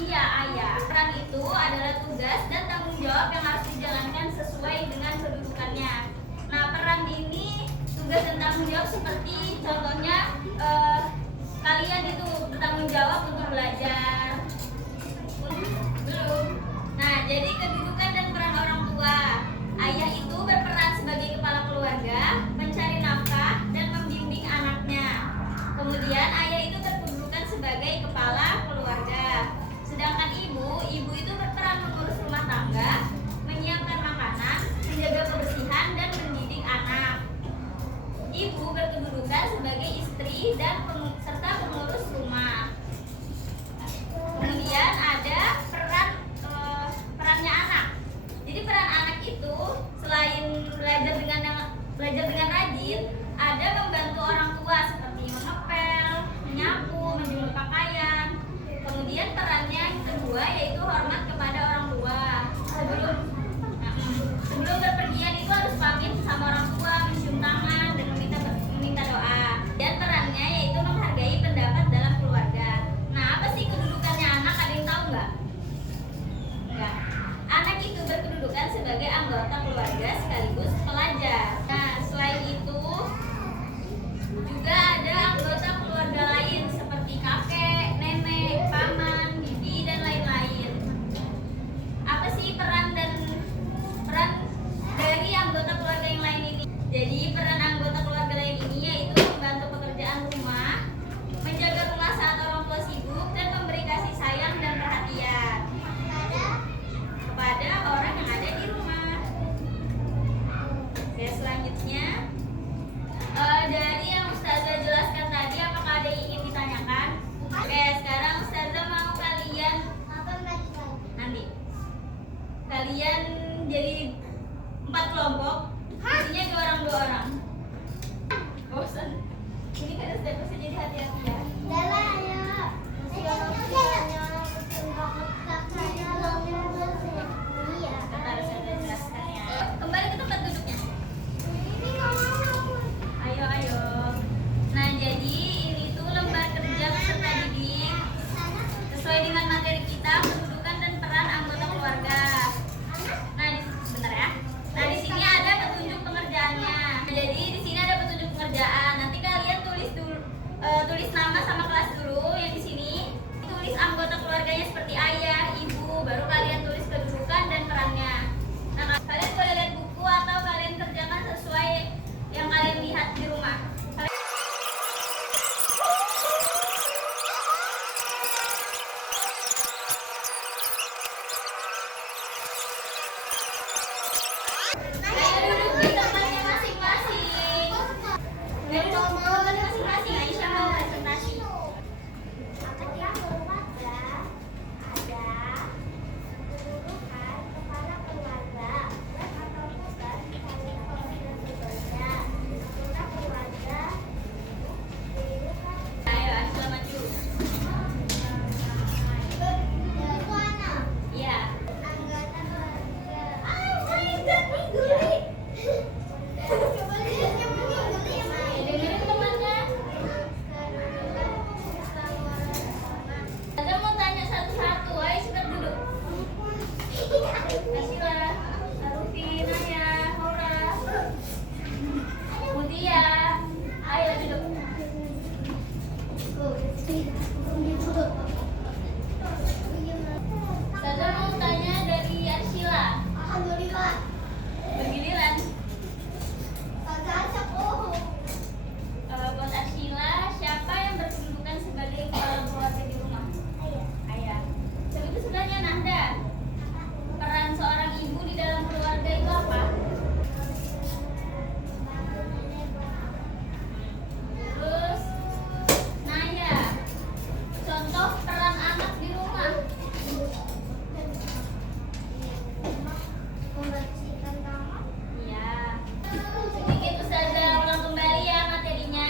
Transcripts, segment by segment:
Iya, ayah. Peran itu adalah tugas dan tanggung jawab yang harus dijalankan sesuai dengan kedudukannya. Nah, peran ini tugas dan tanggung jawab seperti contohnya kalian itu bertanggung jawab untuk belajar. Belum. Nah, jadi kedudukan dan peran orang tua. Ayah itu berperan sebagai kepala keluarga, mencari nafkah dan membimbing anaknya. Kemudian ayah itu berkedudukan sebagai kepala keluarga. Sedangkan ibu itu berperan mengurus rumah tangga, menyiapkan makanan, menjaga kebersihan dan mendidik anak. Ibu berkedudukan sebagai istri dan serta pengurus rumah. Kemudian ada perannya anak. Jadi peran anak itu selain belajar dengan rajin, ada membantu orang tua seperti mengepel, menyapu, menjemur pakaian. Kemudian perannya yang kedua yaitu hormat kepada orang tua. Sebelum berpergian itu harus pamit sama orang tua, mencium tangan dan meminta doa. Dan perannya yaitu menghargai pendapat dalam keluarga. Nah, apa sih kedudukannya anak? Ada yang tahu nggak? Enggak. Anak itu berkedudukan sebagai anggota keluarga sekaligus pelajar. Nah, selain itu juga ada anggota keluarga lain seperti kakek, nenek, paman, bibi dan lain-lain. Apa sih peran dari anggota keluarga yang lain ini? Jadi peran anggota keluarga lain ini yaitu membantu pekerjaan rumah, menjaga rumah saat orang tua sibuk dan memberi kasih sayang dan perhatian kepada orang yang ada di rumah. Oke, selanjutnya dari yang Ustazah jelaskan tadi, apakah ada yang ingin ditanyakan? Oke, sekarang Ustazah mau kalian jadi 4 kelompok, isinya 2 orang 2 orang. Bosan. Ini kan Ustazah bisa jadi hati-hati ya. Kembali ke tempat duduknya. Ayo. Nah, jadi ini tuh lembar kerja peserta didik sesuai dengan materi kita, kedudukan dan peran anggota keluarga. Nah, sebentar ya. Nah, di sini ada petunjuk pengerjaannya. Jadi di sini ada petunjuk pengerjaan. Nanti kalian tulis nama sama kelas dulu. Yang di sini tulis anggota keluarganya seperti ayah, ibu, baru kalian tulis kedudukan dan perannya. Nah, kalian boleh lihat buku atau kalian kerjakan sesuai yang kalian lihat di rumah. Ayo duduk di tempatnya masing-masing. Duduk di tempatnya masing-masing. Aisyah mau presentasi. Ayo, Aisyah maju. Iya. Dengerin temannya. Saya mau tanya satu-satu. Ayo cepat duduk. Asila, Arufin, Naya, Laura, Mutia. Ayo duduk. Saya mau tanya dari Arsila. Bergiliran. Buat Arsila, siapa yang berkedudukan sebagai kepala keluarga di rumah? Ayah. Itu sebelahnya Nanda. Peran seorang ibu di dalam keluarga itu apa? Terus Naya, contoh peran anak di rumah. Iya. Sedikit Ustazah ulang kembali ya materinya.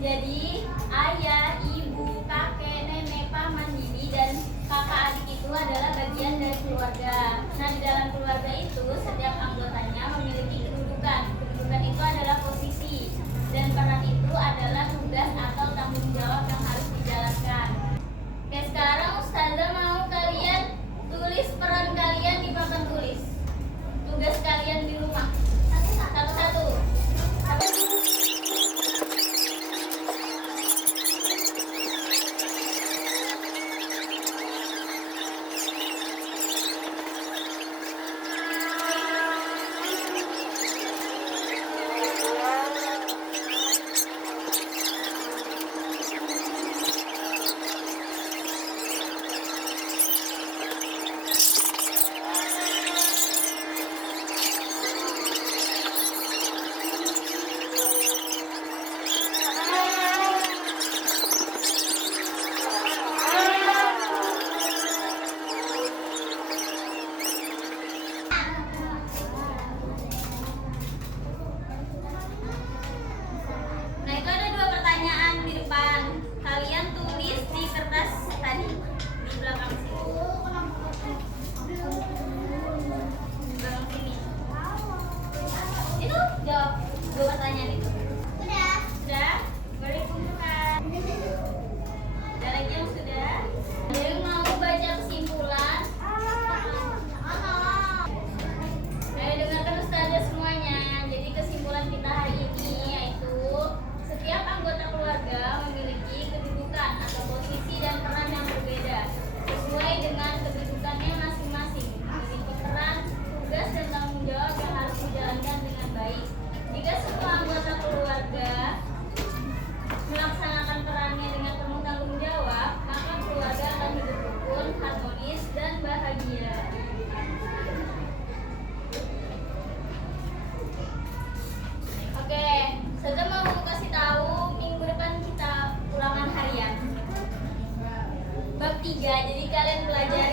Jadi ayah, ibu, kakek, nenek, paman, bibi, dan kakak adik itu adalah bagian dari keluarga. Nah, di dalam keluarga itu setiap anggotanya memiliki kedudukan. Kedudukan itu adalah posisi dan peran itu adalah tugas atau tanggung jawab yang harus dijalankan. Oke, sekarang Ustazah mau kalian kalian pelajari